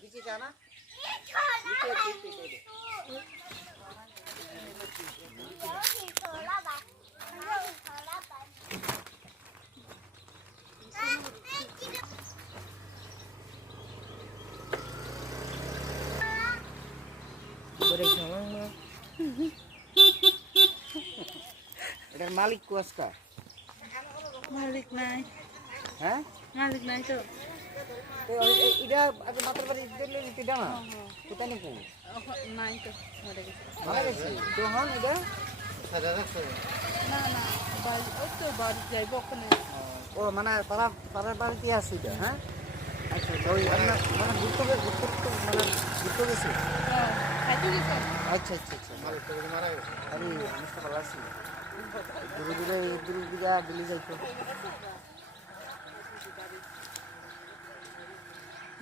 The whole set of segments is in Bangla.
দিছি জানা এটার মালিক কোয়াসকা মালিক নাই। হ্যাঁ মালিক নাই তো। এটা আগে মাতার বাড়ি দিলে দিতে জানা কোথায় নাকি নাই তো মরে গেছে। মারা গেছে তো হন এটা না না বাড়ি ওই তো বাড়ি যাইব ওখানে। ও মানে তারা তারার বাড়িতে আছে এটা হ্যাঁ আচ্ছা ওই আপনার মানে ঘুরতে মানে ঘুরতে গেছে খাইতে গেছে। আচ্ছা আচ্ছা আচ্ছা মারা গেছে আমি বুঝতে পারছি দূরে দূরে দিলে যাইতো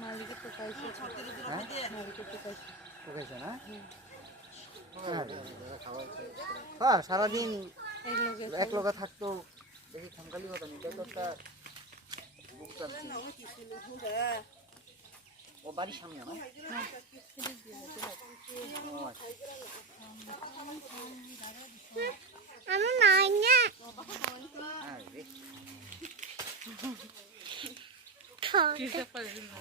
মালিকের তো পাইছে। হ্যাঁ মালিকের তো পাইছে। ওকেছে না হ্যাঁ সারাদিন এক লোকে থাকতো দেখি খামখালি হতো না এটা তো একটা বুক টানছি ও বাড়ির সামনে না আমি নাই না কিসে পাইছে না